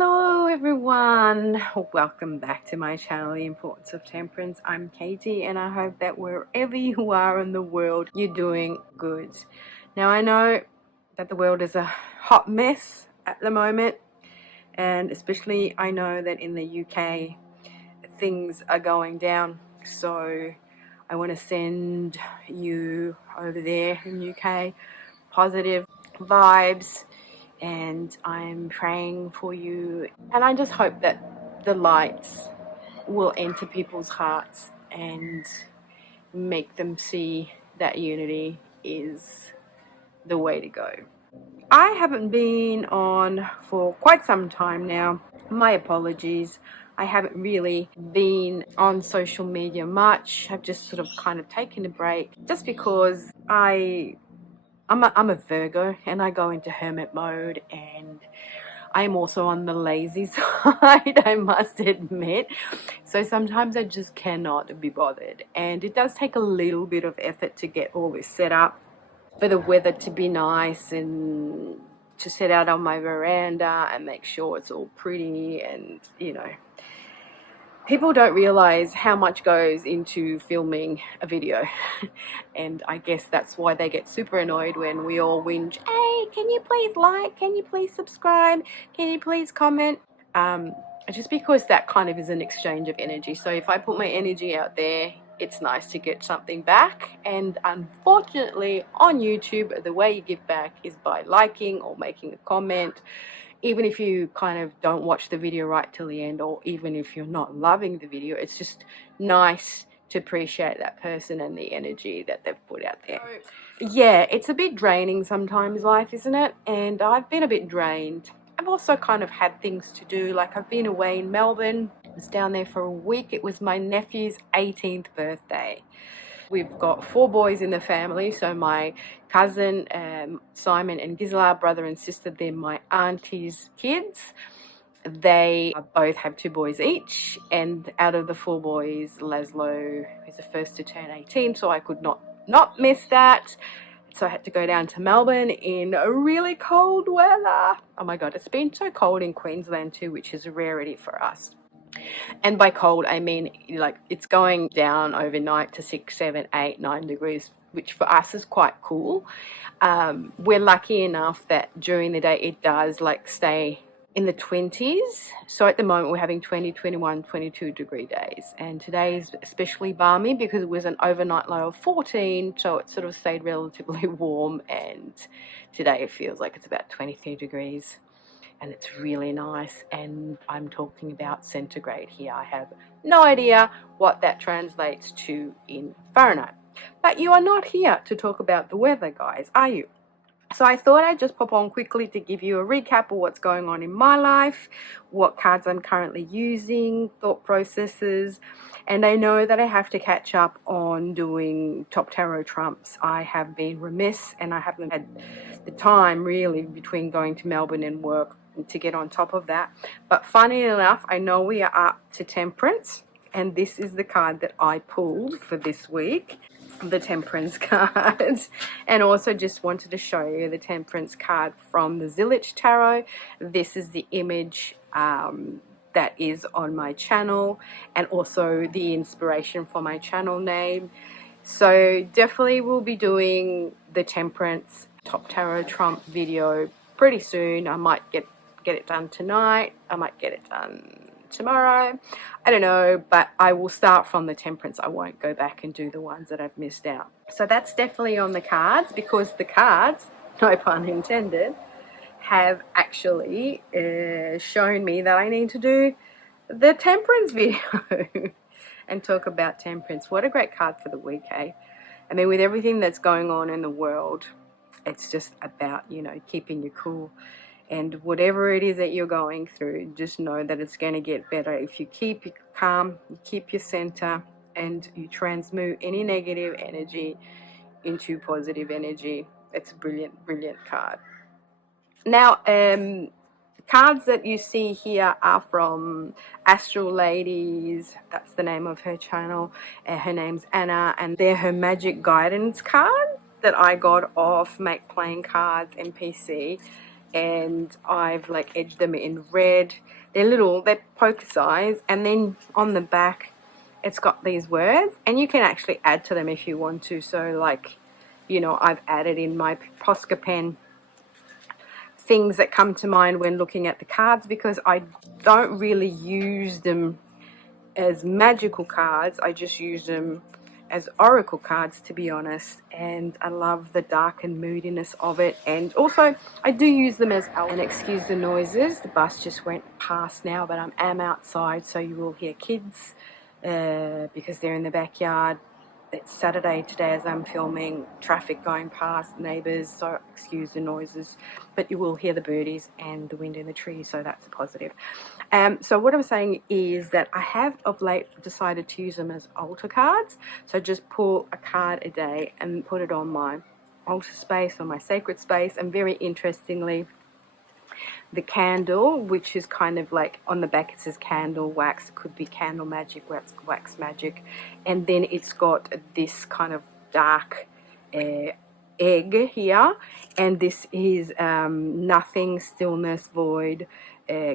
Hello everyone, welcome back to my channel, The Importance of Temperance. I'm Katie and I hope that wherever you are in the world, you're doing good. Now I know that the world is a hot mess at the moment, and especially I know that in the UK things are going down, so I want to send you over there in UK positive vibes, and I'm praying for you, and I just hope that the lights will enter people's hearts and make them see that unity is the way to go. I haven't been on for quite some time now. My apologies. I haven't really been on social media much. I've just sort of kind of taken a break just because I'm a Virgo and I go into hermit mode, and I'm also on the lazy side, I must admit. So sometimes I just cannot be bothered, and it does take a little bit of effort to get all this set up, for the weather to be nice and to sit out on my veranda and make sure it's all pretty. And you know, people don't realize how much goes into filming a video and I guess that's why they get super annoyed when we all whinge, hey, can you please like, can you please subscribe, can you please comment, just because that kind of is an exchange of energy. So if I put my energy out there, it's nice to get something back, and unfortunately on YouTube the way you give back is by liking or making a comment. Even if you kind of don't watch the video right till the end, or even if you're not loving the video, it's just nice to appreciate that person and the energy that they've put out there. Yeah, it's a bit draining sometimes, life, isn't it? And I've been a bit drained. I've also kind of had things to do, like I've been away in Melbourne. I was down there for a week. It was my nephew's 18th birthday. We've got 4 boys in the family, so my cousin Simon and Gisela, brother and sister, they're my auntie's kids. They both have 2 boys each, and out of the 4 boys, Laszlo is the first to turn 18, so I could not miss that. So I had to go down to Melbourne in a really cold weather. Oh my god, it's been so cold in Queensland too, which is a rarity for us. And by cold I mean like it's going down overnight to 6, 7, 8, 9 degrees, which for us is quite cool. We're lucky enough that during the day it does like stay in the 20s. So at the moment we're having 20, 21, 22 degree days, and today is especially balmy because it was an overnight low of 14, so it sort of stayed relatively warm, and today it feels like it's about 23 degrees. And it's really nice, and I'm talking about centigrade here. I have no idea what that translates to in Fahrenheit. But you are not here to talk about the weather, guys, are you? So I thought I'd just pop on quickly to give you a recap of what's going on in my life, what cards I'm currently using, thought processes, and I know that I have to catch up on doing top tarot trumps. I have been remiss and I haven't had the time really between going to Melbourne and work to get on top of that. But funny enough, I know we are up to Temperance, and this is the card that I pulled for this week, the Temperance card. And also just wanted to show you the Temperance card from the Zillich Tarot. This is the image that is on my channel, and also the inspiration for my channel name. So definitely we'll be doing the Temperance top tarot trump video pretty soon. I might get it done tonight, I might get it done tomorrow, I don't know, but I will start from the Temperance. I won't go back and do the ones that I've missed out. So that's definitely on the cards, because the cards, no pun intended, have actually shown me that I need to do the Temperance video and talk about Temperance. What a great card for the week, eh? I mean, with everything that's going on in the world, it's just about, you know, keeping you cool. And whatever it is that you're going through, just know that it's going to get better if you keep your calm, you keep your center, and you transmute any negative energy into positive energy. It's a brilliant, brilliant card. Now, cards that you see here are from Astral Ladies. That's the name of her channel. Her name's Anna, and they're her magic guidance card that I got off Make Playing Cards NPC. and I've like edged them in red. They're poker size, and then on the back it's got these words, and you can actually add to them if you want to. So like, you know, I've added in my Posca pen things that come to mind when looking at the cards, because I don't really use them as magical cards. I just use them as oracle cards, to be honest, and I love the dark and moodiness of it. And also I do use them as and excuse the noises, the bus just went past now, but I am outside, so you will hear kids because they're in the backyard. It's Saturday today as I'm filming, traffic going past, neighbours, so excuse the noises, but you will hear the birdies and the wind in the trees, so that's a positive. So what I'm saying is that I have of late decided to use them as altar cards. So just pull a card a day and put it on my altar space or my sacred space. And very interestingly, the candle, which is kind of like on the back it says candle wax, it could be candle magic, wax magic, and then it's got this kind of dark egg here, and this is nothing, stillness, void,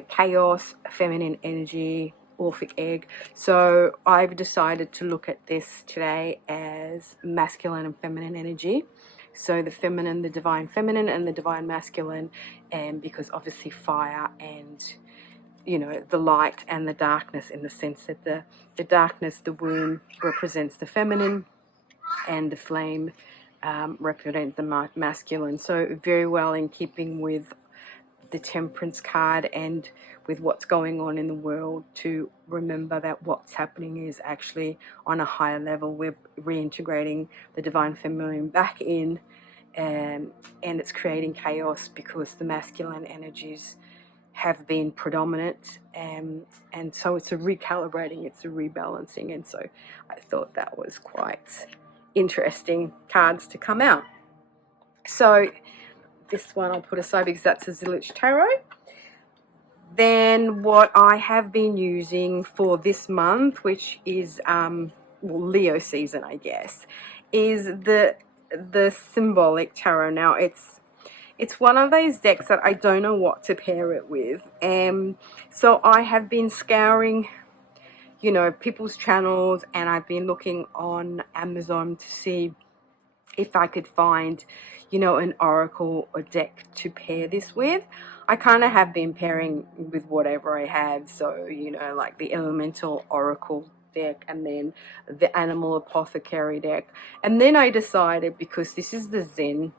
chaos, feminine energy, Orphic egg. So I've decided to look at this today as masculine and feminine energy. So the feminine, the divine feminine, and the divine masculine, and because obviously fire and, you know, the light and the darkness, in the sense that the darkness, the womb, represents the feminine, and the flame represents the masculine. So very well in keeping with the Temperance card and with what's going on in the world, to remember that what's happening is actually on a higher level. We're reintegrating the divine feminine back in, and it's creating chaos because the masculine energies have been predominant, and so it's a recalibrating, it's a rebalancing. And so I thought that was quite interesting cards to come out. So this one I'll put aside because that's a Zillich Tarot. Then what I have been using for this month, which is well, Leo season, I guess, is the Symbolic Tarot. Now it's one of those decks that I don't know what to pair it with. So I have been scouring, you know, people's channels, and I've been looking on Amazon to see if I could find, you know, an oracle or deck to pair this with. I kind of have been pairing with whatever I have. So, you know, like the elemental oracle deck, and then the animal apothecary deck. And then I decided, because this is the Zen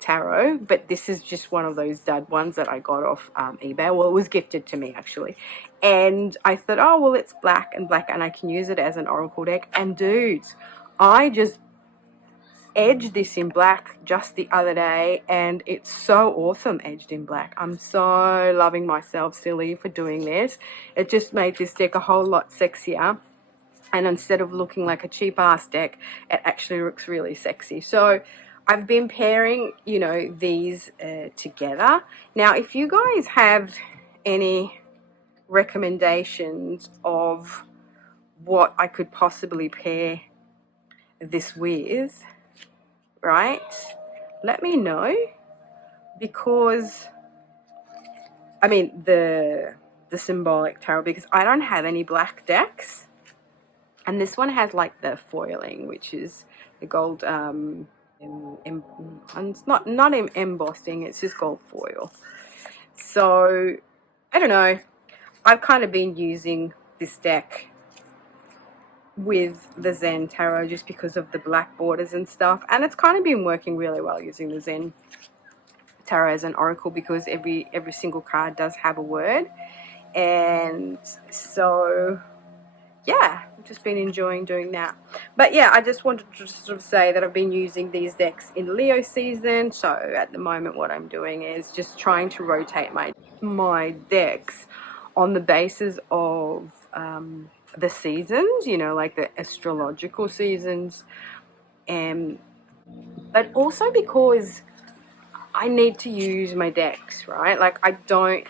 Tarot, but this is just one of those dud ones that I got off eBay. Well, it was gifted to me actually, and I thought, oh well, it's black and I can use it as an oracle deck. And dudes, I just edged this in black just the other day, and it's so awesome edged in black. I'm so loving myself silly for doing this. It just made this deck a whole lot sexier, and instead of looking like a cheap ass deck, it actually looks really sexy. So I've been pairing, you know, these together. Now if you guys have any recommendations of what I could possibly pair this with, right, let me know, because I mean the Symbolic Tarot, because I don't have any black decks, and this one has like the foiling, which is the gold and it's not embossing, it's just gold foil. So I don't know, I've kind of been using this deck with the Zen Tarot just because of the black borders and stuff, and it's kind of been working really well using the Zen Tarot as an oracle, because every single card does have a word. And so yeah, I've just been enjoying doing that. But yeah, I just wanted to sort of say that I've been using these decks in Leo season. So at the moment what I'm doing is just trying to rotate my decks on the basis of the seasons, you know, like the astrological seasons, but also because I need to use my decks, right? Like I don't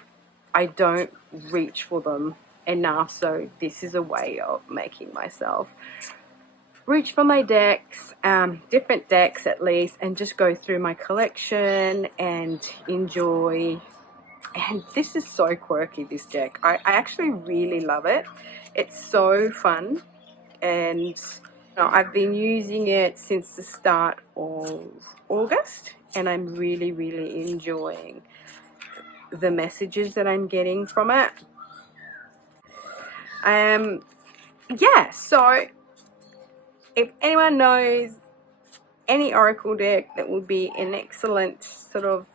reach for them enough, so this is a way of making myself reach for my decks, different decks at least, and just go through my collection and enjoy. And this is so quirky, this deck. I actually really love it. It's so fun, and you know, I've been using it since the start of August, and I'm really, really enjoying the messages that I'm getting from it. Yeah, so if anyone knows any oracle deck that would be an excellent sort of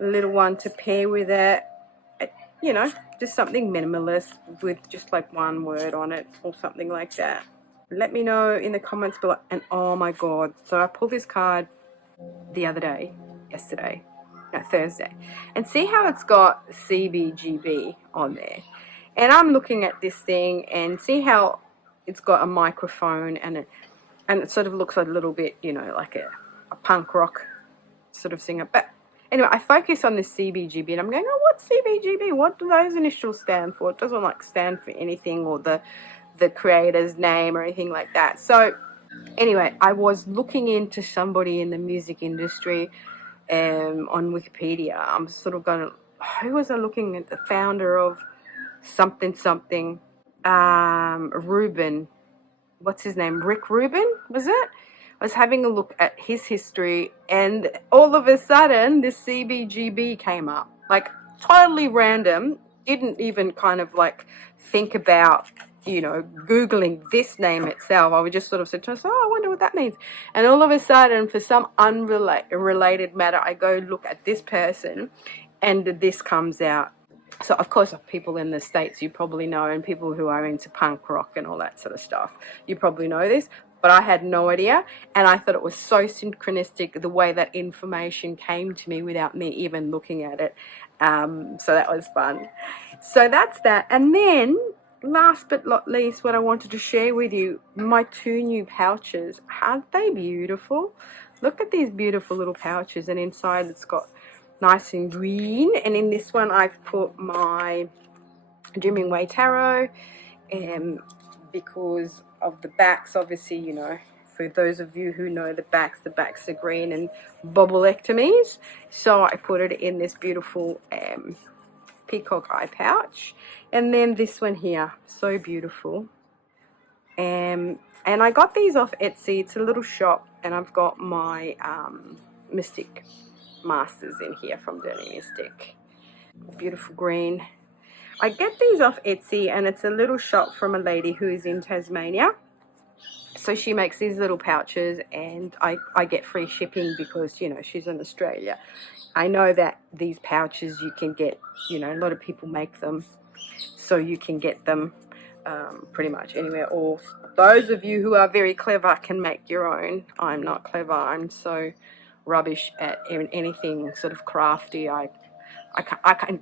little one to pair with it, you know, just something minimalist with just like one word on it or something like that, let me know in the comments below. And oh my god, so I pulled this card the other day, Thursday, and see how it's got CBGB on there. And I'm looking at this thing and see how it's got a microphone, and it sort of looks a little bit, you know, like a punk rock sort of singer. But anyway, I focus on this CBGB and I'm going, oh, what's CBGB? What do those initials stand for? It doesn't like stand for anything, or the creator's name or anything like that. So anyway, I was looking into somebody in the music industry on Wikipedia. I'm sort of going, who was I looking at? The founder of something, Rubin. What's his name? Rick Rubin, was it? I was having a look at his history, and all of a sudden this CBGB came up. Like, totally random. Didn't even kind of like think about, you know, Googling this name itself. I would just sort of said to myself, oh, I wonder what that means. And all of a sudden, for some unrelated matter, I go look at this person and this comes out. So, of course, people in the States, you probably know, and people who are into punk rock and all that sort of stuff, you probably know this. But I had no idea, and I thought it was so synchronistic the way that information came to me without me even looking at it. So that was fun. So that's that. And then, last but not least, what I wanted to share with you, my 2 new pouches. Aren't they beautiful? Look at these beautiful little pouches, and inside it's got nice and green. And in this one I've put my Dreaming Way Tarot, because of the backs, obviously, you know, for those of you who know the backs are green and bobblectomies. So I put it in this beautiful peacock eye pouch. And then this one here, so beautiful. And I got these off Etsy. It's a little shop, and I've got my Mystic Masters in here from Dirty Mystic. Beautiful green. I get these off Etsy, and it's a little shop from a lady who is in Tasmania. So she makes these little pouches, and I get free shipping because, you know, she's in Australia. I know that these pouches you can get, you know, a lot of people make them, so you can get them pretty much anywhere. Or those of you who are very clever can make your own. I'm not clever. I'm so rubbish at anything sort of crafty. I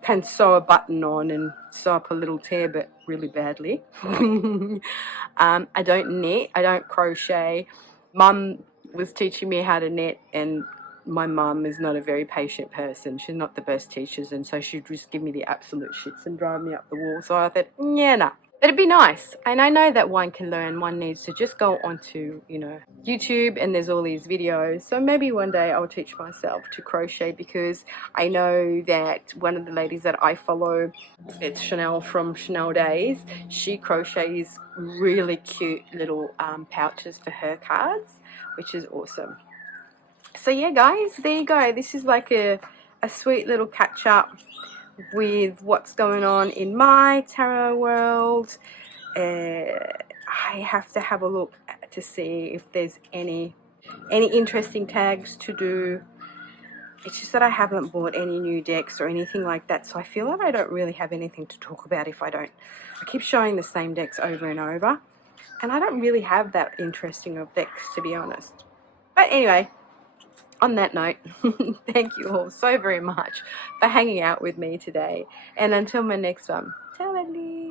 can sew a button on and sew up a little tear, but really badly. I don't knit. I don't crochet. Mum was teaching me how to knit, and my mum is not a very patient person. She's not the best teachers, and so she'd just give me the absolute shits and drive me up the wall. So I thought, yeah, nah. But it'd be nice. And I know that one can learn. One needs to just go onto, you know, YouTube, and there's all these videos. So maybe one day I'll teach myself to crochet, because I know that one of the ladies that I follow, it's Chanel from Chanel Days. She crochets really cute little pouches for her cards, which is awesome. So yeah, guys, there you go. This is like a sweet little catch up with what's going on in my tarot world. I have to have a look to see if there's any interesting tags to do. It's just that I haven't bought any new decks or anything like that, so I feel like I don't really have anything to talk about if I don't. I keep showing the same decks over and over, and I don't really have that interesting of decks, to be honest. But anyway, on that note, thank you all so very much for hanging out with me today. And until my next one, ciao, lovely.